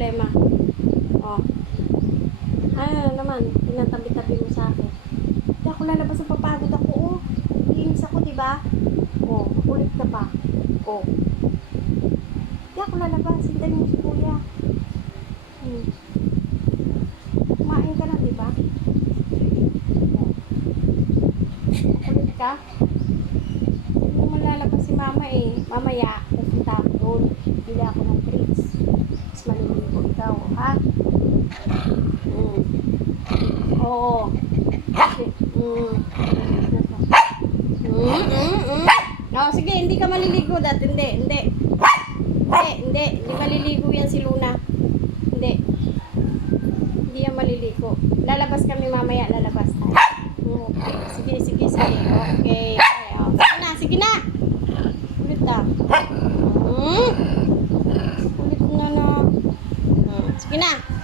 problema? Oh. Ano naman, tinatabi-tabi mo sa akin. Hindi ako lalabas ng papagod ako, oh. Linis ako, di ba? Oh, ulit ka pa. Oh. Hindi ako lalabas, hintayin mo si kuya. Kumain ka na, di ba? Oh. Ulit ka? Hindi mo lalabas si mama eh. Mamaya, pupunta ako doon. Bili ako ng treats. Mas maliligo ikaw, ha? Oo. No, sige, hindi ka maliligo dati. Hindi maliligo yan si Luna. Hindi yan maliligo. Lalabas kami mamaya, lalabas tayo. Okay, sige. Okay. Sige na. Ulit na. Ulit na. Sige na.